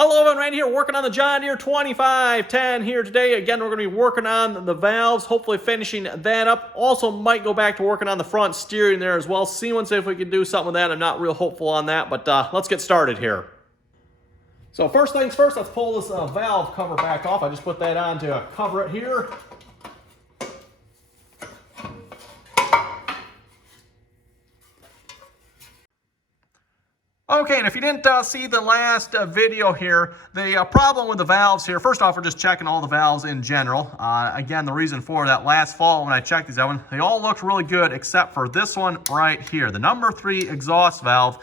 Hello everyone, Randy here working on the John Deere 2510 here today. Again, we're going to be working on the valves, hopefully finishing that up. Also might go back to working on the front steering there as well. See if we can do something with that. I'm not real hopeful on that, but let's get started here. So first things first, let's pull this valve cover back off. I just put that on to cover it here. Okay, and if you didn't see the last video here, the problem with the valves here, first off, we're just checking all the valves in general. Again, the reason for that, last fall when I checked these out, they all looked really good except for this one right here. The number 3 exhaust valve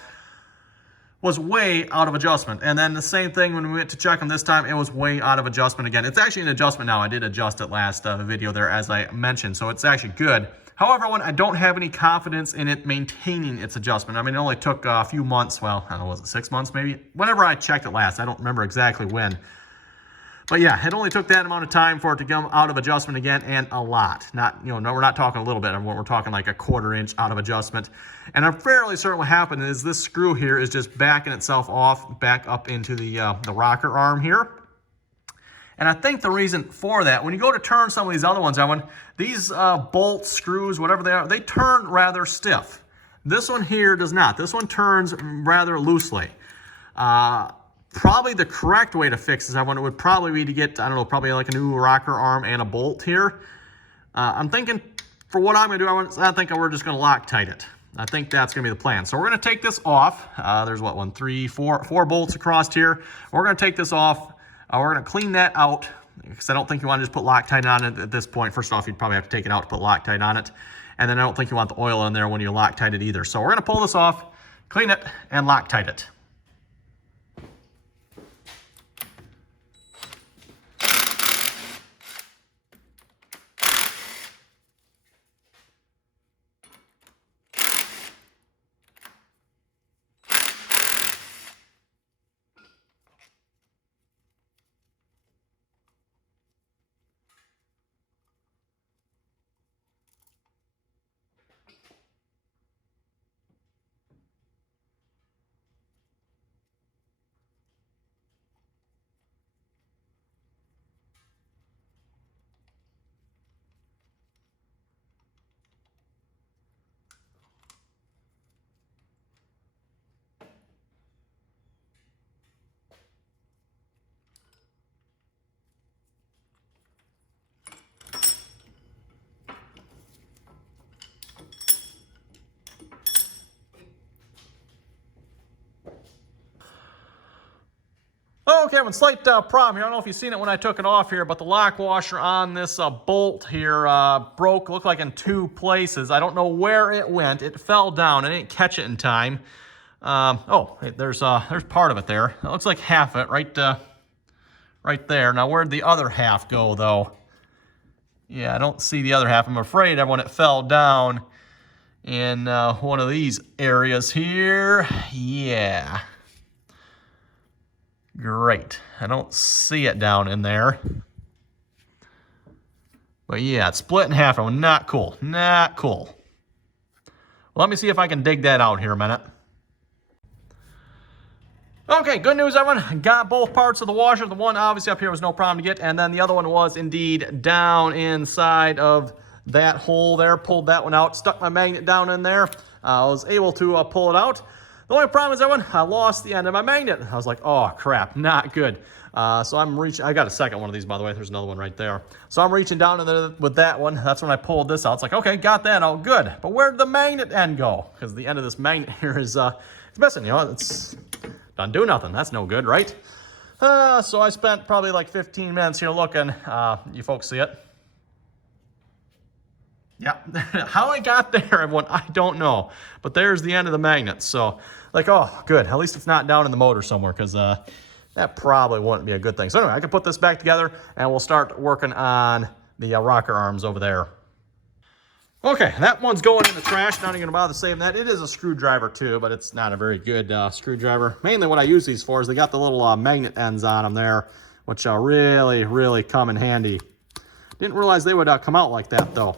was way out of adjustment. And then the same thing when we went to check them this time, it was way out of adjustment again. It's actually an adjustment now. I did adjust it last video there as I mentioned, so it's actually good. However, I don't have any confidence in it maintaining its adjustment. I mean, it only took a few months. Well, I don't know, was it 6 months maybe? Whenever I checked it last, I don't remember exactly when. But yeah, it only took that amount of time for it to come out of adjustment again, and a lot. Not, no, we're not talking a little bit. We're talking like a 1/4 inch out of adjustment. And I'm fairly certain what happened is this screw here is just backing itself off back up into the rocker arm here. And I think the reason for that, when you go to turn some of these other ones, these bolts, screws, whatever they are, they turn rather stiff. This one here does not. This one turns rather loosely. Probably the correct way to fix this one would probably be to get, I don't know, probably like a new rocker arm and a bolt here. I'm thinking for what I'm going to do, I think we're just going to Loctite it. I think that's going to be the plan. So we're going to take this off. There's what, 1, 3, 4 bolts across here. We're going to take this off. We're going to clean that out because I don't think you want to just put Loctite on it at this point. First off, you'd probably have to take it out to put Loctite on it. And then I don't think you want the oil in there when you Loctite it either. So we're going to pull this off, clean it, and Loctite it. Okay, one slight problem here. I don't know if you've seen it when I took it off here, but the lock washer on this bolt here broke, looked like in 2 places. I don't know where it went. It fell down. I didn't catch it in time. Oh, there's part of it there. It looks like half of it right there. Now, where'd the other half go, though? Yeah, I don't see the other half. I'm afraid when it fell down in one of these areas here. Yeah. Great. I don't see it down in there. But yeah, it's split in half. Not cool. Not cool. Let me see if I can dig that out here a minute. Okay, good news, everyone. Got both parts of the washer. The one obviously up here was no problem to get, and then the other one was indeed down inside of that hole there. Pulled that one out, stuck my magnet down in there. I was able to pull it out. The only problem is, everyone, I lost the end of my magnet. I was like, oh, crap, not good. So I'm reaching, I got a second one of these, by the way. There's another one right there. So I'm reaching down in there with that one. That's when I pulled this out. It's like, okay, got that out, good. But where'd the magnet end go? Because the end of this magnet here is, it's missing, you know, it's doesn't do nothing. That's no good, right? So I spent probably like 15 minutes here looking. You folks see it? Yeah, how I got there, everyone, I don't know. But there's the end of the magnet. So, like, oh, good. At least it's not down in the motor somewhere, because that probably wouldn't be a good thing. So anyway, I can put this back together, and we'll start working on the rocker arms over there. Okay, that one's going in the trash. Not even going to bother saving that. It is a screwdriver, too, but it's not a very good screwdriver. Mainly what I use these for is they got the little magnet ends on them there, which really, really come in handy. Didn't realize they would come out like that, though.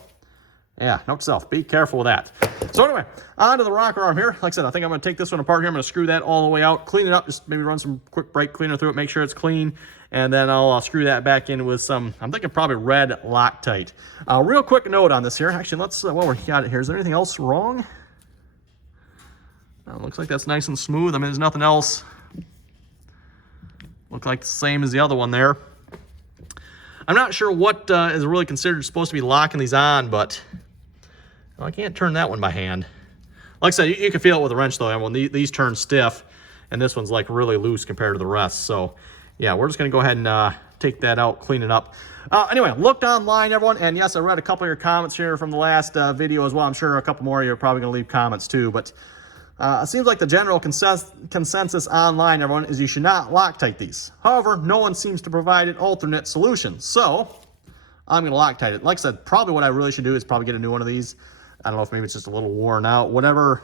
Yeah, note to self, be careful with that. So anyway, on to the rocker arm here. Like I said, I think I'm going to take this one apart here. I'm going to screw that all the way out, clean it up, just maybe run some quick brake cleaner through it, make sure it's clean, and then I'll screw that back in with some, I'm thinking probably red Loctite. Real quick note on this here. Actually, let's, while we got it here, is there anything else wrong? Looks like that's nice and smooth. I mean, there's nothing else. Look like the same as the other one there. I'm not sure what is really considered supposed to be locking these on, but I can't turn that one by hand. Like I said, you can feel it with a wrench though. When these turn stiff, and this one's like really loose compared to the rest. So yeah, we're just gonna go ahead and take that out, clean it up. Anyway, looked online, everyone, and yes, I read a couple of your comments here from the last video as well. I'm sure a couple more of you are probably gonna leave comments too, but it seems like the general consensus online, everyone, is you should not Loctite these. However, no one seems to provide an alternate solution. So I'm going to Loctite it. Like I said, probably what I really should do is probably get a new one of these. I don't know if maybe it's just a little worn out. Whatever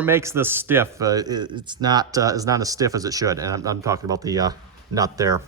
makes this stiff, it's not as stiff as it should. And I'm talking about the nut there.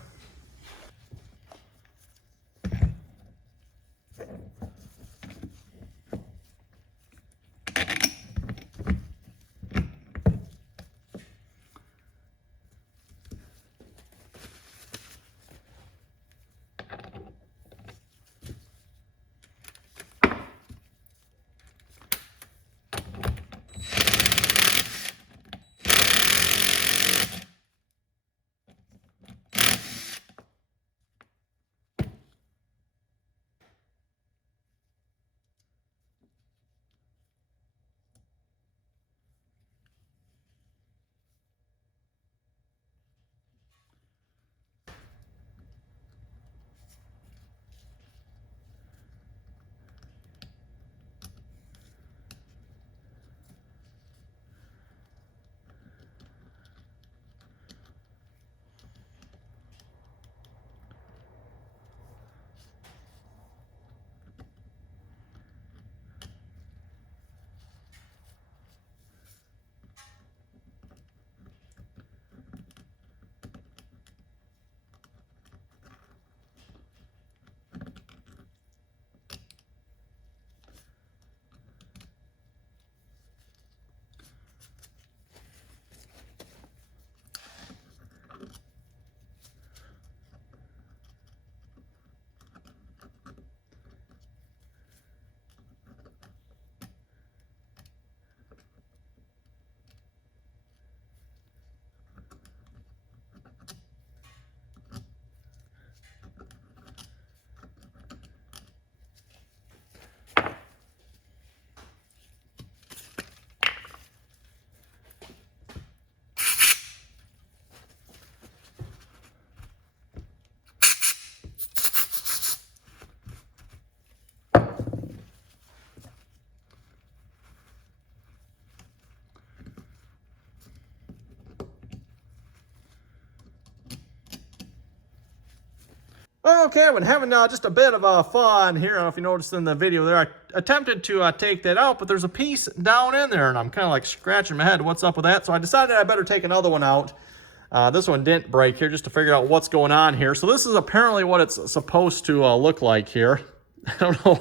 Okay, I've been having just a bit of fun here. I don't know if you noticed in the video there, I attempted to take that out, but there's a piece down in there, and I'm kind of like scratching my head, what's up with that? So I decided I better take another one out. This one didn't break here, just to figure out what's going on here. So this is apparently what it's supposed to look like here. I don't know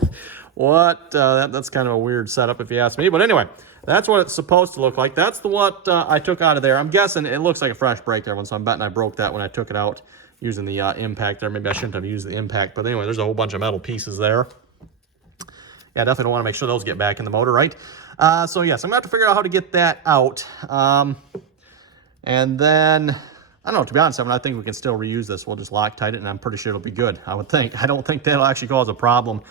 what, that's kind of a weird setup if you ask me. But anyway, that's what it's supposed to look like. That's the what I took out of there. I'm guessing it looks like a fresh brake there, so I'm betting I broke that when I took it out using the impact there. Maybe I shouldn't have used the impact, but anyway, there's a whole bunch of metal pieces there. Yeah, definitely want to make sure those get back in the motor, right? So yes, I'm going to have to figure out how to get that out. And then, I don't know, to be honest, I think we can still reuse this. We'll just Loctite it, and I'm pretty sure it'll be good, I would think. I don't think that'll actually cause a problem.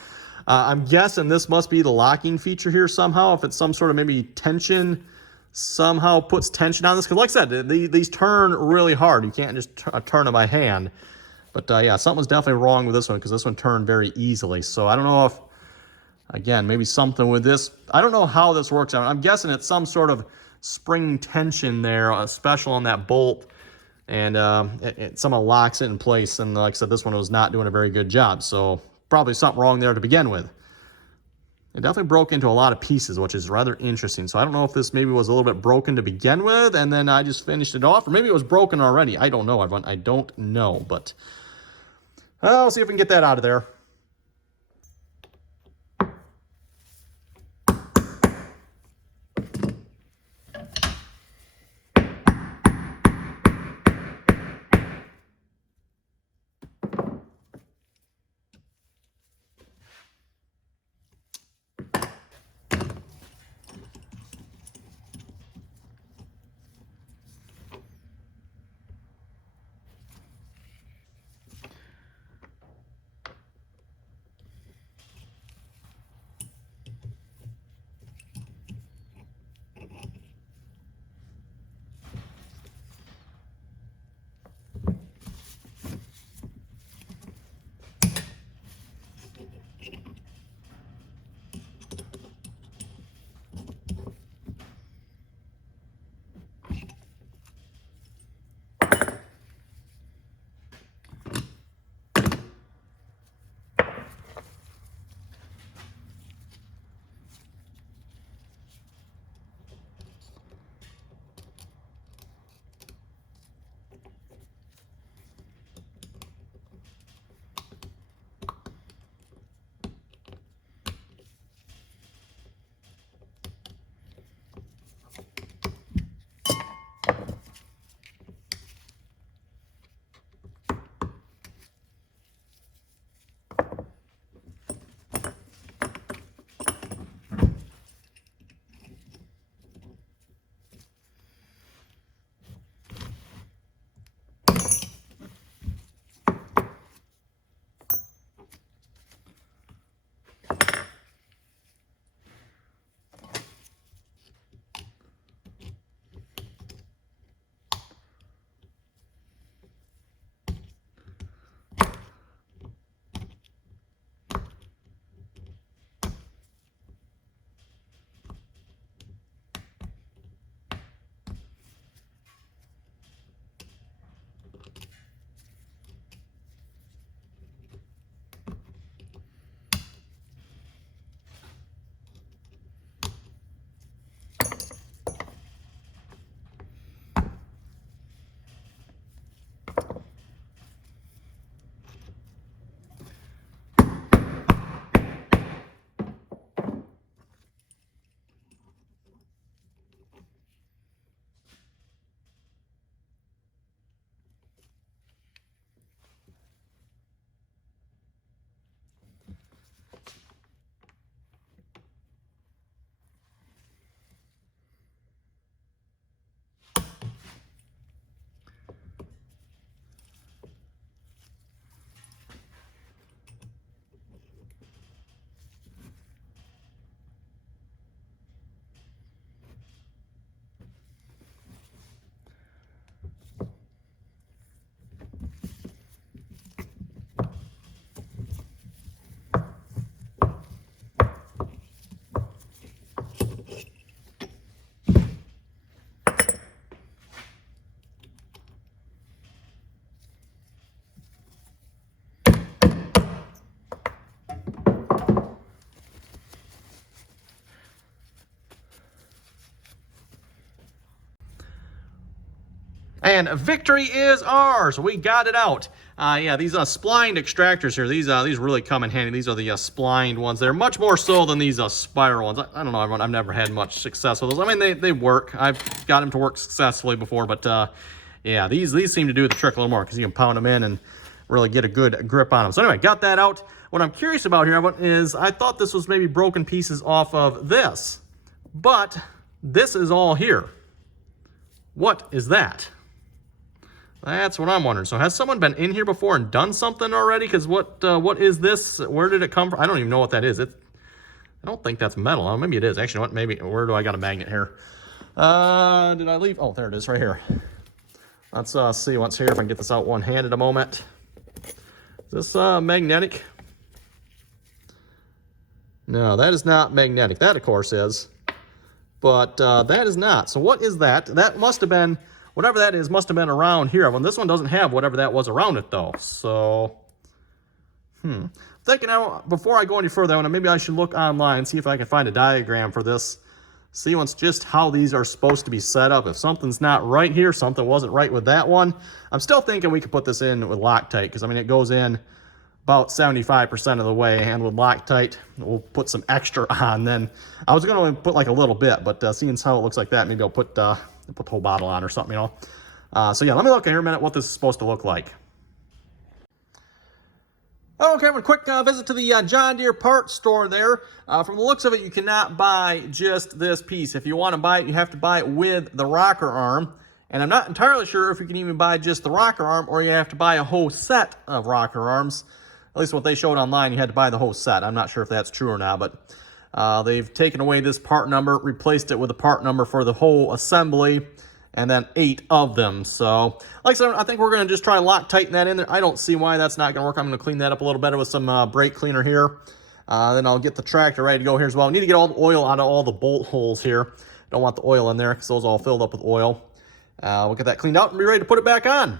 I'm guessing this must be the locking feature here somehow. If it's some sort of maybe tension, somehow puts tension on this. Because like I said, these turn really hard. You can't just turn them by hand. But yeah, something's definitely wrong with this one, because this one turned very easily. So I don't know if, again, maybe something with this. I don't know how this works out. I'm guessing it's some sort of spring tension there, special on that bolt. And it somehow locks it in place. And like I said, this one was not doing a very good job. So probably something wrong there to begin with. It definitely broke into a lot of pieces, which is rather interesting. So I don't know if this maybe was a little bit broken to begin with, and then I just finished it off. Or maybe it was broken already. I don't know, everyone. I don't know. But I'll see if we can get that out of there. And victory is ours. We got it out. Yeah, these splined extractors here, these really come in handy. These are the splined ones. They're much more so than these spiral ones. I don't know, I've never had much success with those. I mean, they work. I've got them to work successfully before, but yeah, these seem to do the trick a little more because you can pound them in and really get a good grip on them. So anyway, got that out. What I'm curious about here is I thought this was maybe broken pieces off of this, but this is all here. What is that? That's what I'm wondering. So has someone been in here before and done something already? Because what is this? Where did it come from? I don't even know what that is. I don't think that's metal. Oh, maybe it is. Actually, what? Maybe. Where do I got a magnet here? Did I leave? Oh, there it is, right here. Let's see what's here. If I can get this out one-handed a moment. Is this magnetic? No, that is not magnetic. That, of course, is. But that is not. So what is that? That must have been, whatever that is, must have been around here. Well, this one doesn't have whatever that was around it, though. So, thinking now, before I go any further, maybe I should look online, see if I can find a diagram for this. See just how these are supposed to be set up. If something's not right here, something wasn't right with that one. I'm still thinking we could put this in with Loctite, because, I mean, it goes in about 75% of the way, and with Loctite, we'll put some extra on. Then I was going to put like a little bit, but seeing how it looks like that, maybe I'll put the whole bottle on or something, you know. So yeah, let me look here a minute what this is supposed to look like. Okay, a quick visit to the John Deere parts store there. From the looks of it, you cannot buy just this piece. If you want to buy it, you have to buy it with the rocker arm. And I'm not entirely sure if you can even buy just the rocker arm or you have to buy a whole set of rocker arms. At least what they showed online, you had to buy the whole set. I'm not sure if that's true or not, but they've taken away this part number, replaced it with a part number for the whole assembly, and then 8 of them. So, like I said, I think we're going to just try and Loctite that in there. I don't see why that's not going to work. I'm going to clean that up a little better with some brake cleaner here. Then I'll get the tractor ready to go here as well. I need to get all the oil out of all the bolt holes here. Don't want the oil in there because those are all filled up with oil. We'll get that cleaned out and be ready to put it back on.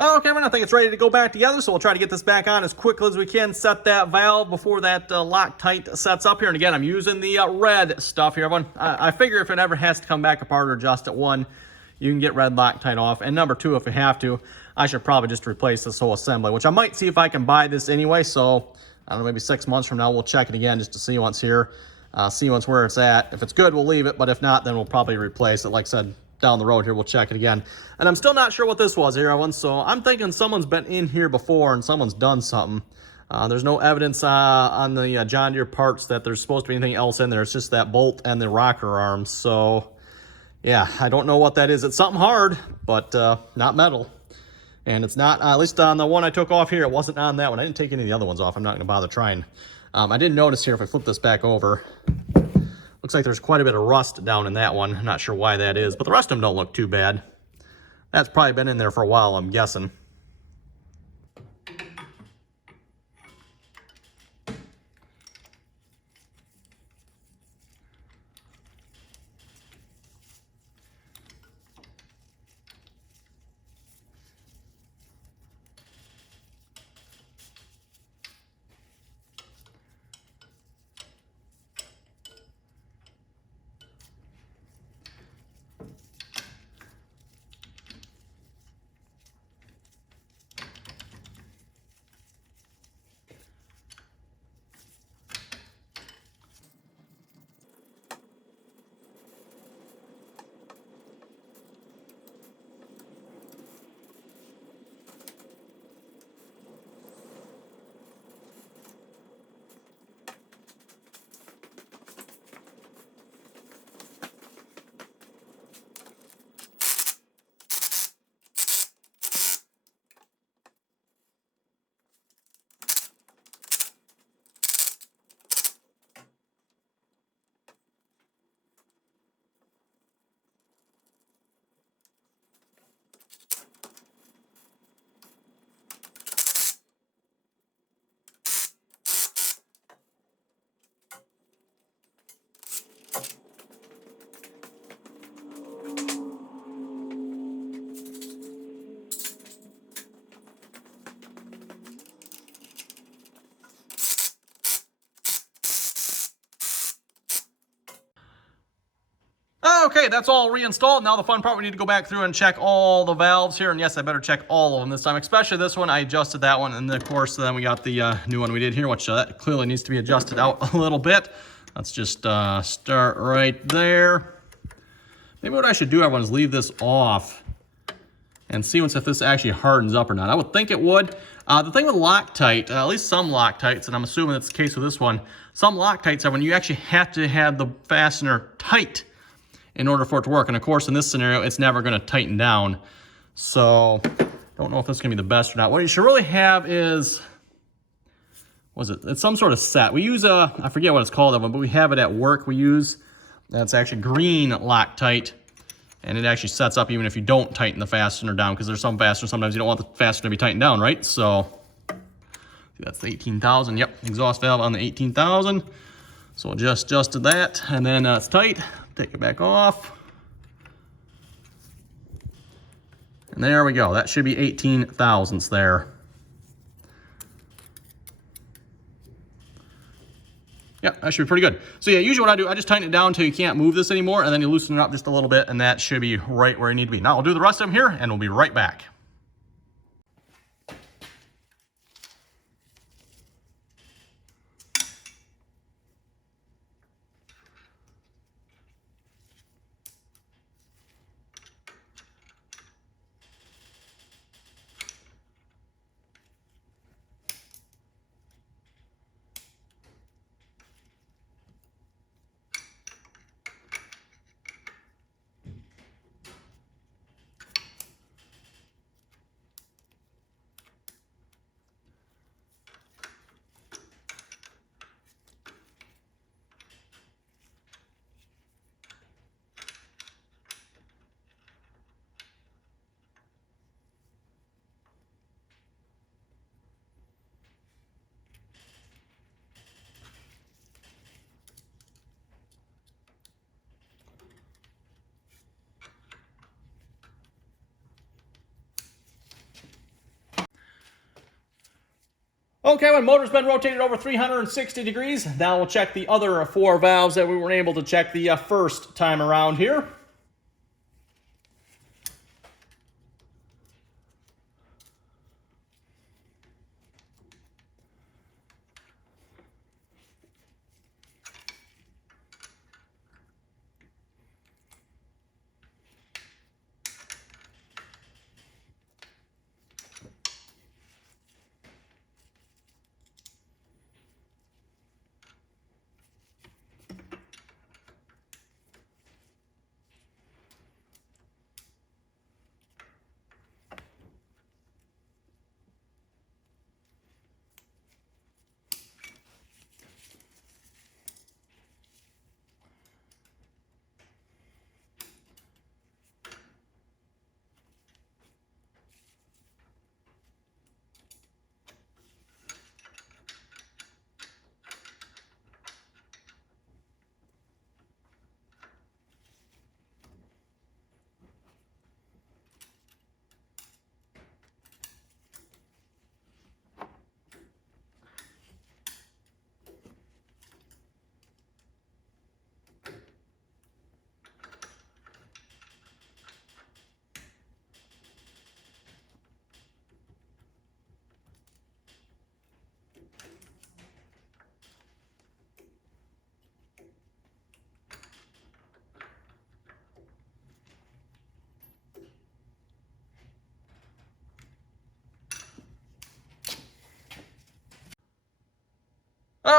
Okay, I think it's ready to go back together, so we'll try to get this back on as quickly as we can. Set that valve before that Loctite sets up here. And again, I'm using the red stuff here, everyone. I figure if it ever has to come back apart or adjust at one, you can get red Loctite off. And number two, if you have to, I should probably just replace this whole assembly, which I might see if I can buy this anyway. So, I don't know, maybe 6 months from now, we'll check it again just to see what's here, see what's where it's at. If it's good, we'll leave it. But if not, then we'll probably replace it. Like I said, down the road here, we'll check it again. And I'm still not sure what this was here, everyone. So I'm thinking someone's been in here before and someone's done something. There's no evidence on the John Deere parts that there's supposed to be anything else in there. It's just that bolt and the rocker arms. So yeah, I don't know what that is. It's something hard, but not metal. And it's not, at least on the one I took off here, it wasn't on that one. I didn't take any of the other ones off. I'm not going to bother trying. I did notice here, if I flip this back over, looks like there's quite a bit of rust down in that one. I'm not sure why that is, but the rest of them don't look too bad. That's probably been in there for a while, I'm guessing. Okay, that's all reinstalled. Now the fun part, we need to go back through and check all the valves here. And yes, I better check all of them this time, especially this one. I adjusted that one. And then, of course, then we got the new one we did here, which that clearly needs to be adjusted out a little bit. Let's just start right there. Maybe what I should do, everyone, is leave this off and see if this actually hardens up or not. I would think it would. The thing with Loctite, at least some Loctites, and I'm assuming that's the case with this one, some Loctites are when you actually have to have the fastener tight in order for it to work. And of course, in this scenario, it's never going to tighten down. So, don't know if this is going to be the best or not. What you should really have is, it's some sort of set. We use I forget what it's called, but we have it at work. We use, that's actually green Loctite. And it actually sets up even if you don't tighten the fastener down, because there's some fasteners, sometimes you don't want the fastener to be tightened down, right? So, that's the 18,000. Yep, exhaust valve on the 18,000. So just adjusted that, and then it's tight. Take it back off. And there we go. That should be 18 thousandths there. Yep, that should be pretty good. So yeah, usually what I do, I just tighten it down until you can't move this anymore, and then you loosen it up just a little bit, and that should be right where you need to be. Now I'll do the rest of them here, and we'll be right back. Okay, when motor's been rotated over 360 degrees, now we'll check the other 4 valves that we weren't able to check the first time around here.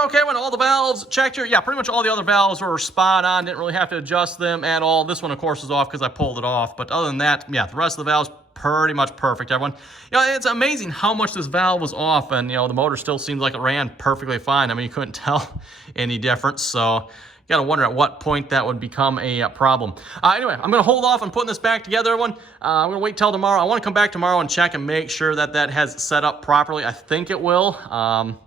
Okay, when all the valves checked here, yeah, pretty much all the other valves were spot on. Didn't really have to adjust them at all. This one, of course, is off because I pulled it off. But other than that, yeah, the rest of the valves pretty much perfect, everyone. You know, it's amazing how much this valve was off, and, you know, the motor still seems like it ran perfectly fine. I mean, you couldn't tell any difference, so you gotta wonder at what point that would become a problem. Anyway, I'm gonna hold off on putting this back together, everyone. I'm gonna wait till tomorrow. I wanna come back tomorrow and check and make sure that that has set up properly. I think it will.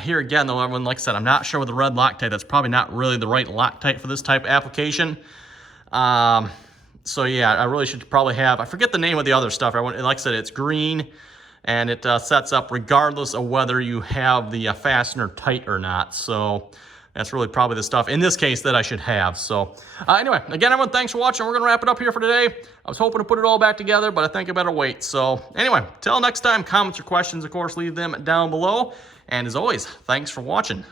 Here again, though, everyone, like I said, I'm not sure with the red Loctite. That's probably not really the right Loctite for this type of application. So yeah, I really should probably have, I forget the name of the other stuff. Like I said, it's green, and it sets up regardless of whether you have the fastener tight or not. So that's really probably the stuff, in this case, that I should have. So anyway, again, everyone, thanks for watching. We're going to wrap it up here for today. I was hoping to put it all back together, but I think I better wait. So anyway, till next time, comments or questions, of course, leave them down below. And as always, thanks for watching.